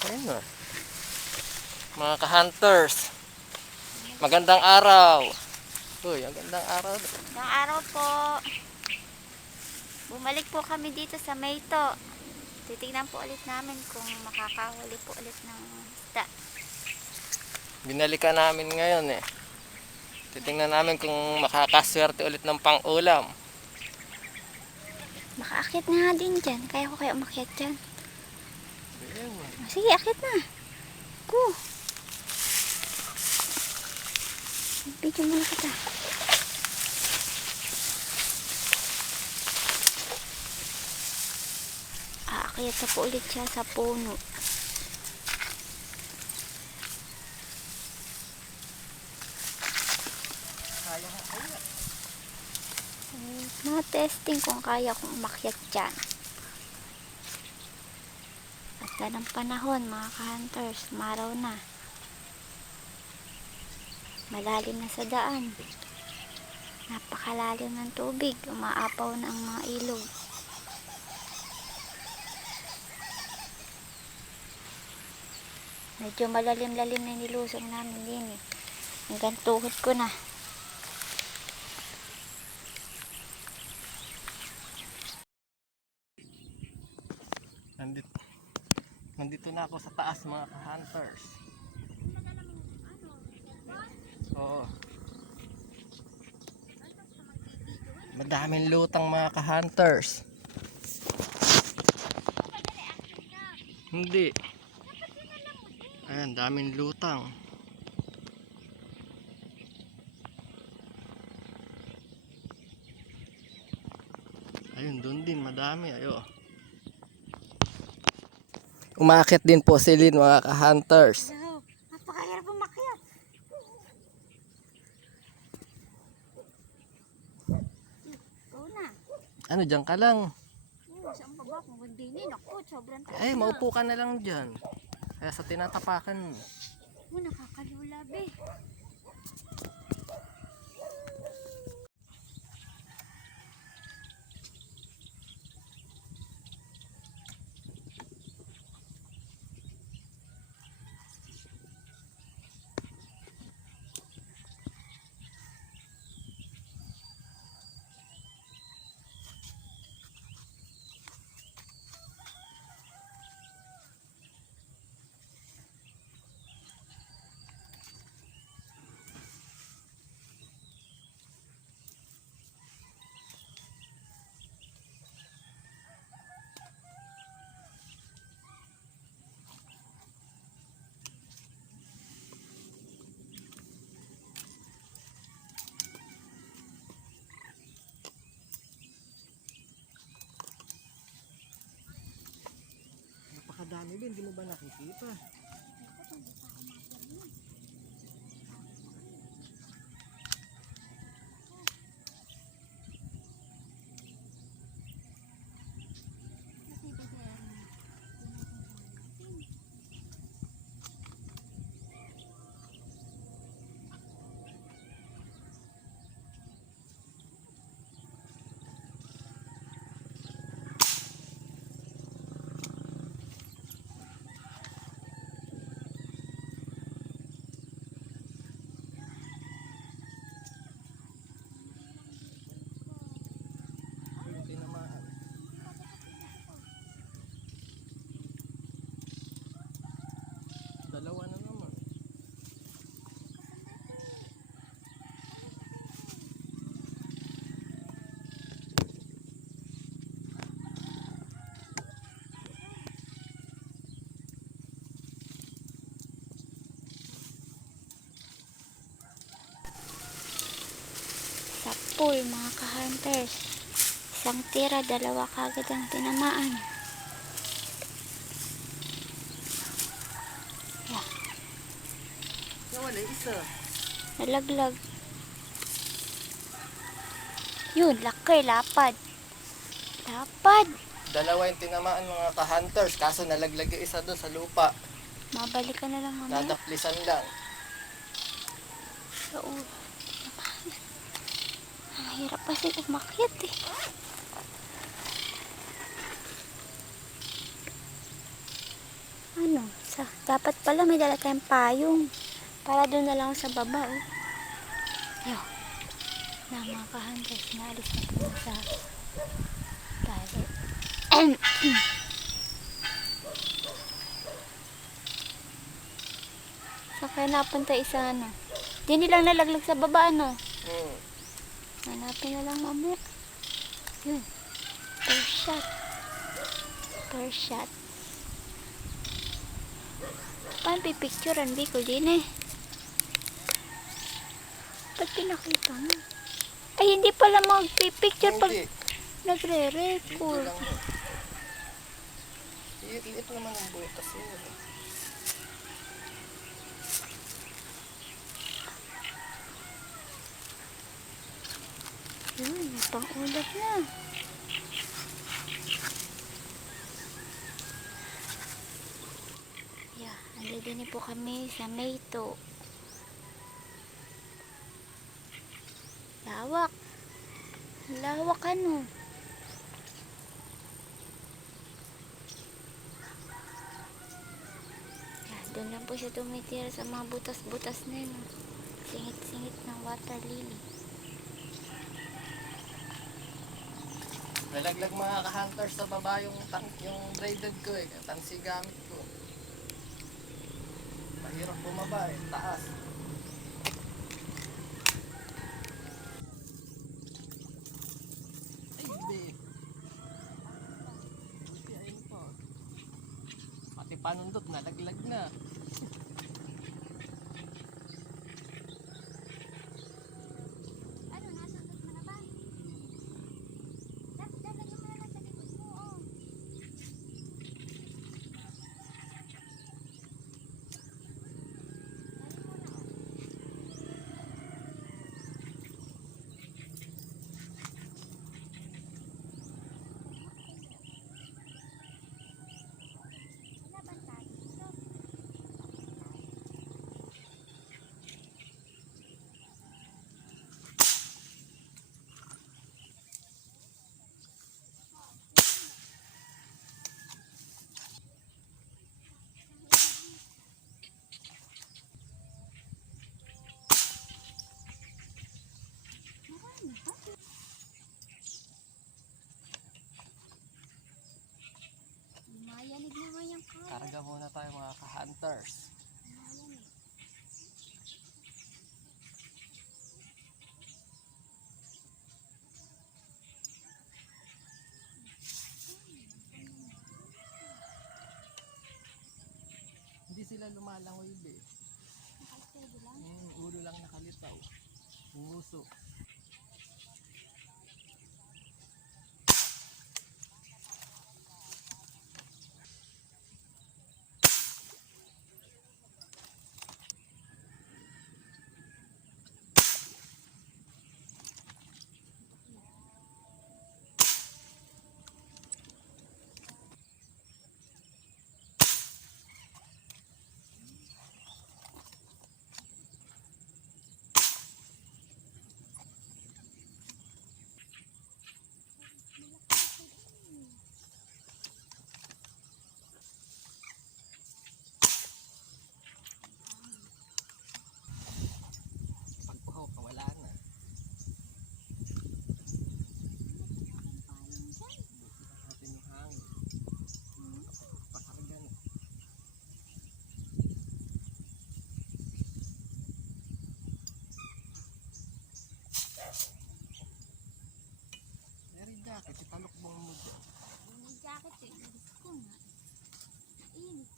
Ayun na. Mga ka-hunters. Magandang araw. Uy, ang gandang araw. Magandang araw po. Bumalik po kami dito sa Mayto. Titignan po ulit namin kung makakahuli po ulit ng isda. Binalikan namin ngayon eh. Titingnan namin kung makakaswerte ulit ng pang-ulam. Makaakit na nga din dyan. Kaya ko kayo umakyat dyan. Ayun. Sige, akit na. Go. Video muna kita. Aakyat na po ulit siya sa puno. Na-testing kung kaya kong umakyat dyan. At ng panahon mga ka-hunters, maraw na. Malalim na sa daan. Napakalalim ng tubig. Umaapaw na ang mga ilog. Medyo malalim-lalim na nilusong namin din eh. Hanggang tuhod ko na. Nandito na ako sa taas mga ka-hunters. Oo. Madaming lutang mga ka-hunters. Hindi. Ayan, daming lutang. Ayun, doon din madami. Ayo. Umaakit din po si Lynn mga ka-hunters. Wow, napakahirap umakyat. Ikaw na. Ano, dyan ka lang. Saan pa ba kung hindi din ako? Sobrang taas Ay, na. maupo ka na lang dyan. Kaya sa tinatapakan mo. Nakakalula be. Napakadami din, hindi mo ba nakikita? Dalawa na naman. Sa pool mga ka-hunters. Isang tira, dalawa kagad ang tinamaan. Yeah. Nawala isa. Nalaglag. Yun, laki, lapad. Lapad. Dalawa yung tinamaan mga ka-hunters, kaso nalaglag yung isa doon sa lupa. Mabalik ka na lang mamaya. Nadaplisan lang. Oo. Mahirap kasi umakyat eh. Ano? Dapat pala may dala tayong payong. Para doon na lang sa baba, oh. Ayun. Na mga ka-hunters, naalis na po sa toilet. Saan kaya napunta isa, ano? Di nilang nalaglag sa baba, ano? Hanapin na lang mamaya. Yun. First shot. First shot. Paano pipicturean? Di ko din eh. Ba't pinakita mo? Ay, hindi pala mag-picture pag Hindi. nagre-record. Dito lang yun. Liit naman ang butas yun. Yun, pang-ulap na. Yeah, andito din po kami sa Mayto. Lawak. Lawak ano. Yeah, doon lang po siya tumitira sa mga butas-butas na yun. Singit-singit ng water lily. Nalaglag mga ka-hunters sa baba yung braided ko eh. Tansi gamit ko. Mahirap bumaba eh. Taas. Ay, hindi. Buti ayun po. Pati panundot nalaglag na. Ano, nasundot mo na ba? Dadalagyan mo na lang sa likod mo, oh. Mayanig naman yung car. Karga muna tayo mga ka-hunters. Hindi sila lumalangoy eh. Ulo lang nakalitaw. Bunguso. Pagpuhaw ka wala na. Natin yung hangin. Pakarga na. Very jacket, italukbong mo dyan. May jacket eh. Gusto ko nga. Init.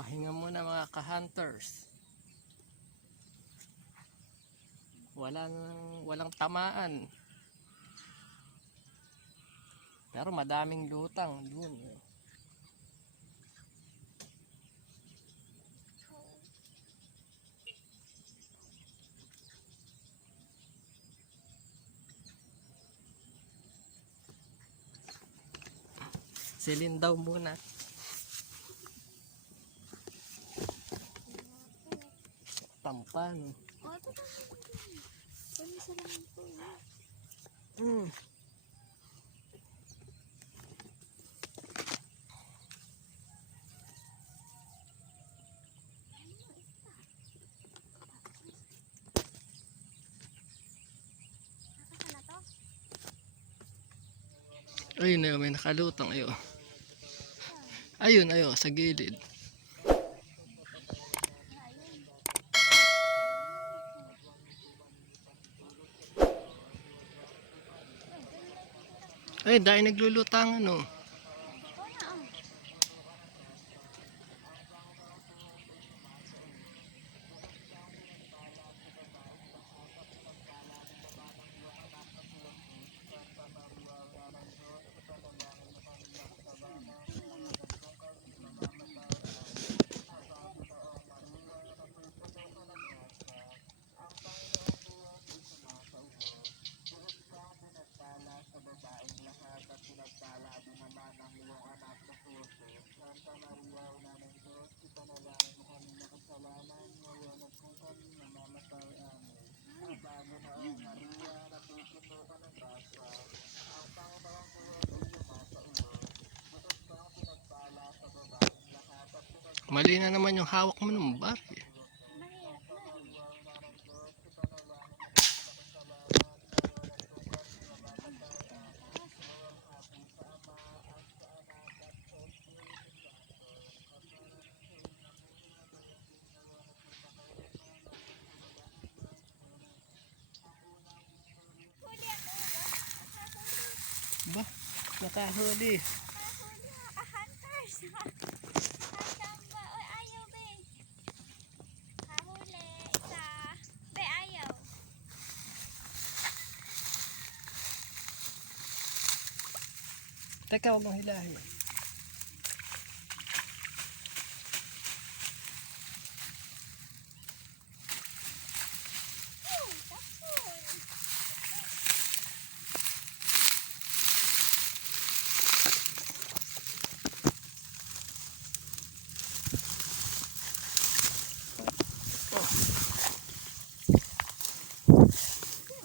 Pahinga muna mga ka-hunters. Walang tamaan. Pero madaming lutang dun. Silin daw muna. Tampan. Oh, ito pa. Pamisa lang ito. Ayun, ayun, may nakalutang. Ayun. Ayun, ayun, sa gilid. Ay, dahil naglulutangan, oh. Ikaw na oh. Mali na naman yung hawak mo ng bar. Mahirap na. Huli ako ba? Ba, nakahuli. Nakahuli mga ka-hunters. Nakachamba. Oy, ayaw be. Kahuli. Isa. Be, ayaw. Teka, huwag mong hilahin. Tapos.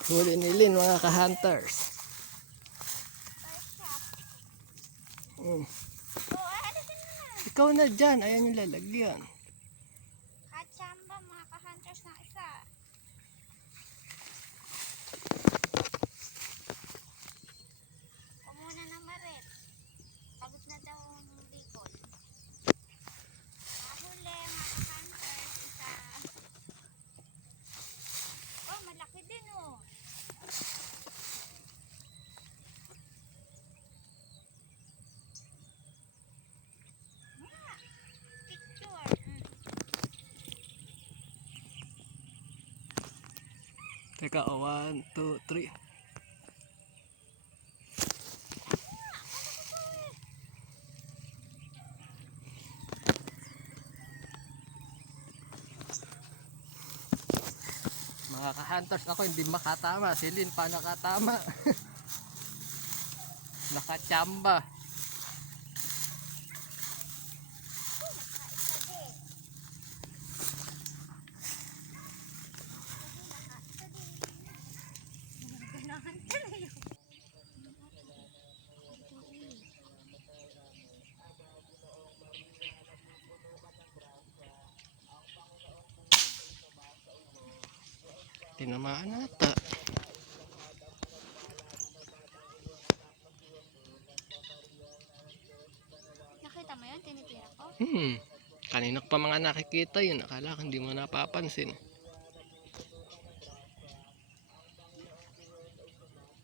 Huli ni Lynn, mga ka-hunters. First shot. Mm. Oh, alisin mo na. Ikaw na dyan, ayan yung lalagyan. Kachamba mga ka-hunters na isa. Kumuna ng maret. Pagod na daw ng bikol. Kahuli mga ka-hunters isa. Oh, malaki din oh. Picture. Teka, 1, 2, 3. Mga ka-hunters, ako hindi makatama. Si Lynn pa nakatama. Nakachamba. Tinamaan nata. Nakita mo yun? Tinitira ko? Kanina ko pa mga nakikita yun. Akala ko hindi mo napapansin.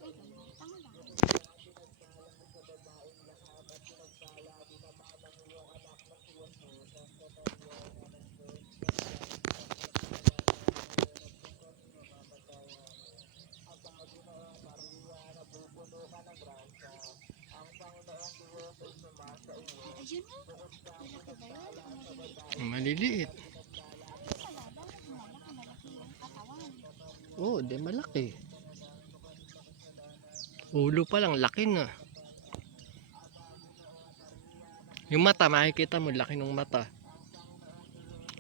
Uy, tanga lang. Ayun o. Malaki ba yun? O maliliit? Maliliit. Wala daw. Malaki yung katawan. Oo, di malaki. Ulo pa lang, laki na. Yung mata, makikita mo, laki ng mata.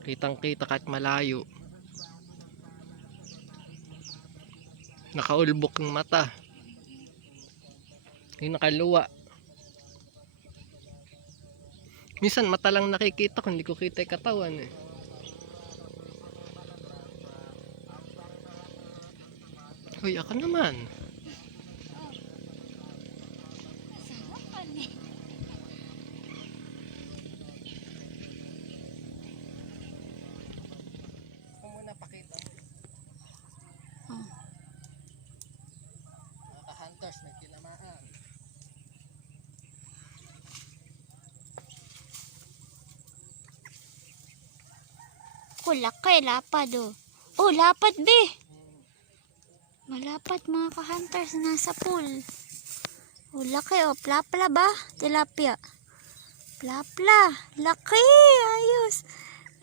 Kitang kita kahit malayo. Nakaulbok ng mata. Yung nakaluwa. Minsan mata lang nakikita ko, hindi ko kita yung katawan eh. Hoy, ako naman. hunters, may tinamaan. Laki, lapad oh. Oh, lapad be. Malapad mga ka-hunters, nasa pool. Oh, laki oh, plapla ba? Tilapia. Plapla, laki, ayos.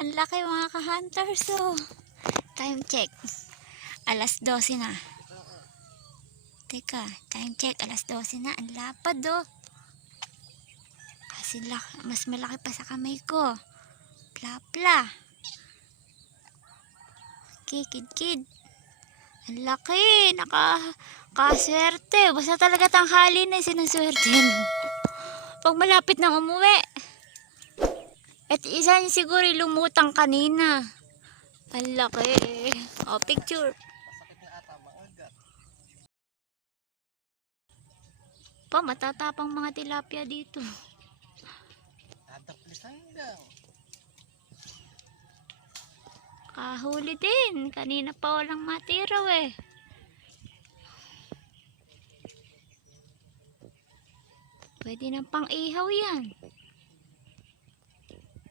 Ang laki mga ka-hunters oh. Time check. Alas 12 na. Teka, time check, alas 12 na. Ang lapad oh. Kasi mas malaki pa sa kamay ko. Plapla. Kid. Ang laki, nakaswerte. Basta talaga tanghali na sinuswerte no. Pag malapit nang umuwi. At isa niya siguro lumutang kanina. Ang laki. O, picture. Masakit na ata mangagat. Pa, matatapang mga tilapia dito. Dadaplis hanggang. Kahuli din. Kanina pa walang matiraw eh. Pwede ng pang-ihaw yan.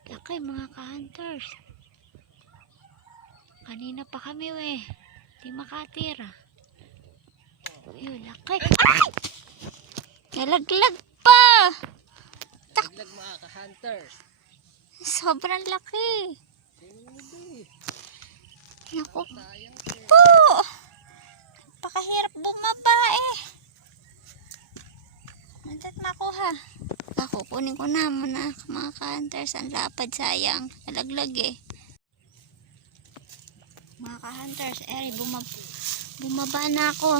Laki mga ka-hunters. Kanina pa kami weh. Di makatira. Ayun, laki. Ay! Nalaglag pa! Naglag mga ka-hunters. Sobrang laki. Hindi. Naku Sayang po! Pakahirap bumaba eh. Mandat makuha. Ako, kunin ko na muna mga ka-hunters. Ang lapad, sayang. Nalaglag eh. Mga ka-hunters, bumaba na ako.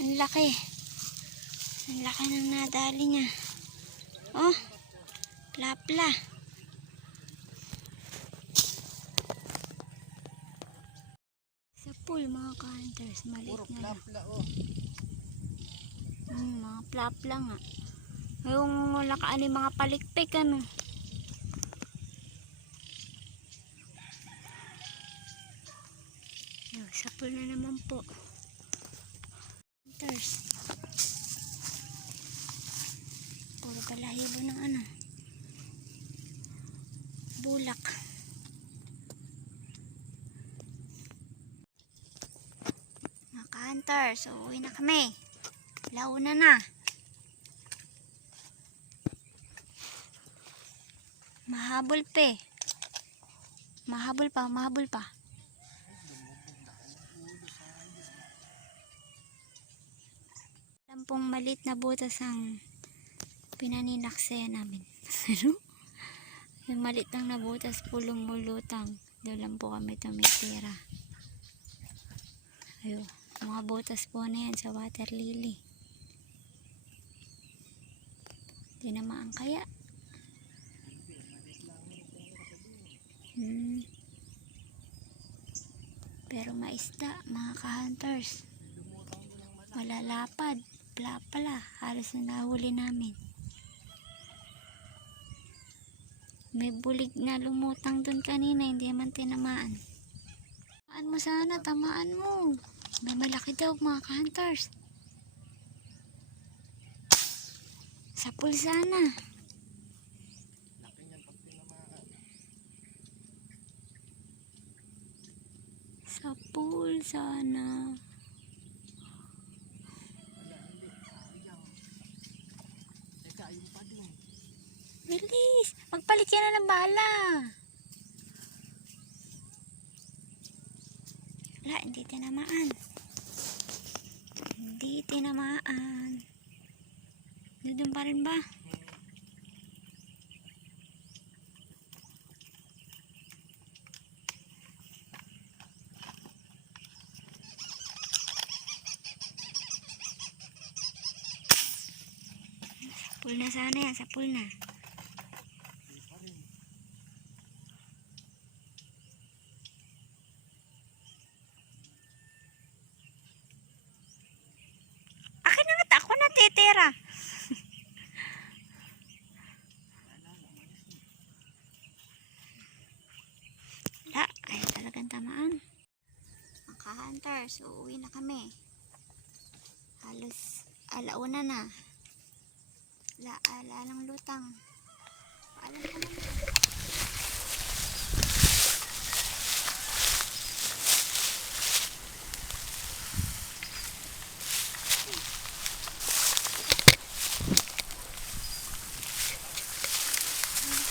Ang laki. Ang laki ng nadali niya. Oh, plapla. Sa pool mga ka-hunters, maliit puro na lang. plapla oh. Mga plapla nga. Yung lakaan yung mga palikpik ano. Yo, sa pool na naman po. Hunters. Puro balahibo ng ano. Bulak. Mga ka-hunters, uuwi na kami. Launa na. Mahabol pa. Mahabol pa. Alam pong malit na butas ang pinaninaksaya namin. Ano? Yung malit lang na butas, pulong mulutang. Doon lang po kami tumitira. Ayun, mga butas po na yan sa water lily. Tinamaan kaya. Pero maisda mga ka-hunters. Malalapad. Pala. Halos na nahuli namin. May bulig na lumutang dun kanina. Hindi naman tinamaan. Tamaan mo sana. Tamaan mo. May malaki daw mga ka-hunters. Sa pool sana. Laki niyan pag tinamaan. Sa pool sana. Wala, hindi. Sayang. Teka, ayun pa din. Bilis. Magpalit yan na ng bala. Wala, hindi tinamaan. Doon pa rin ba? Pool na sana yan, sa pool na. Akin na nga, ako na titira. Wala, ayaw talagang tamaan. Mga ka-hunters, uuwi na kami. Halos alauna na. Alang lutang. Paalam ka na.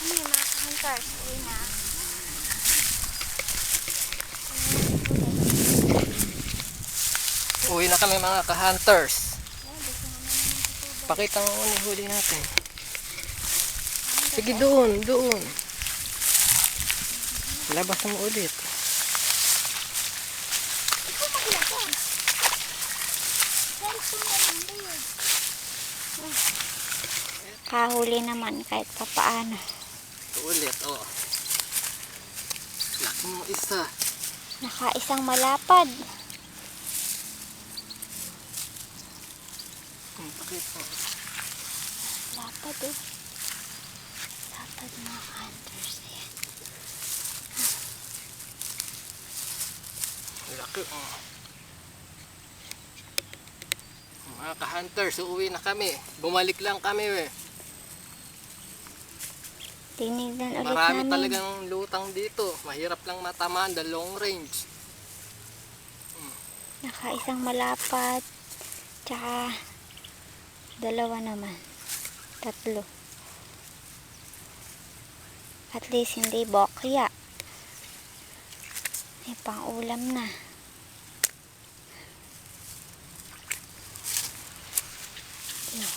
Kami mga ka-hunters. Uwi na. Uwi na kami mga ka-hunters. Ayan, gusto naman naman sa tubo. Pakita mo ang huli natin. Sige doon, doon. Labas mo ulit. Ikaw maglakad. Cellphone na lang ba yun? Kahuli naman kahit papaano. Ito ulit, oh. Laki mo isa. Nakaisang malapad. Pakita. Lapad oh. Lapad mga hunters. Ayan. Laki, oh. Mga ka-hunters, uuwi na kami. Bumalik lang kami, eh. Tinignan ulit Marami namin. talagang lutang dito. Mahirap lang matamaan the long range. Nakaisang malapad. Tsaka dalawa naman. Tatlo. At least hindi bokya. May pang-ulam na. Yun.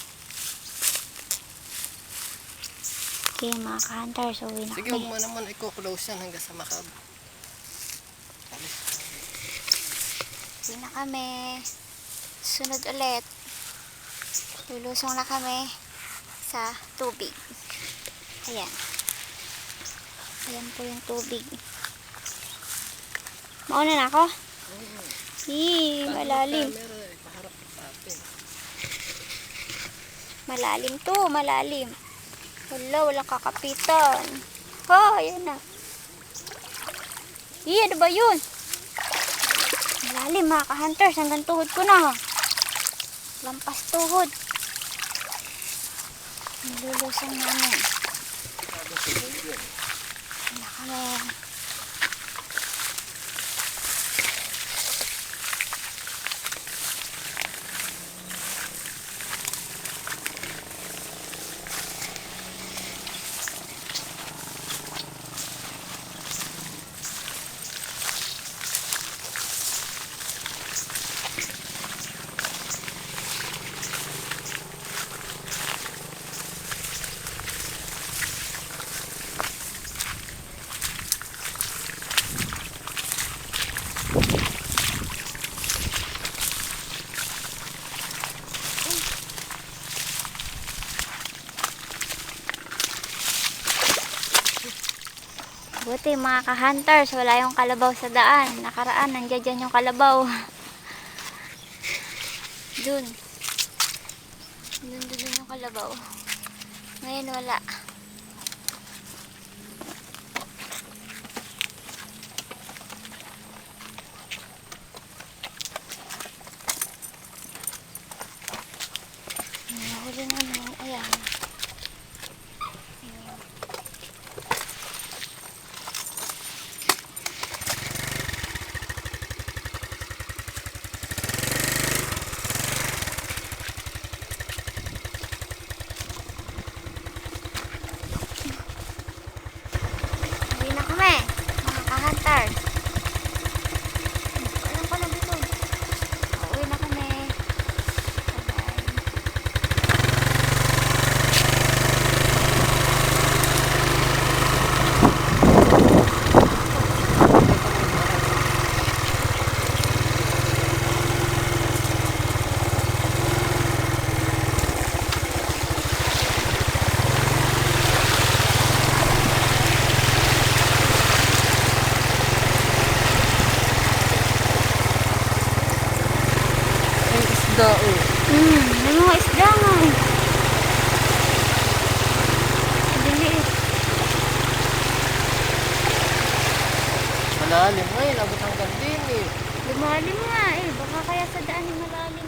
Okay mga ka-hunters, uwi na Sige, kami. huwag mo naman i-close yan hanggang sa makab. Uwi na kami. Sunod ulit. Lulusong na kami sa tubig. Ayan. Ayan po yung tubig. Mauna na ako? Malalim. Camera, ipaharap sa atin. Malalim to, malalim. Wala, walang kakapitan. Ha, ayan na. Ano ba yun? Malalim mga ka-hunters, hanggang tuhod ko na. Lampas tuhod. Nilulusong namin. Ayan na kami. Buti mga ka-hunters, wala yung kalabaw sa daan. Nakaraan, nandiyan dyan yung kalabaw. Dun. Dun yung kalabaw. Ngayon wala. Nahuli namin. Ayan. Uwi na kami, mga ka-hunters. Alam ko na dito. Uwi na kami. Bye-bye. Ay, isda, oh. May mga isda nga eh. Diliit. Malalim. Ay, labot hanggang din, eh. Lumalim nga eh. Baka kaya sa daan yung malalim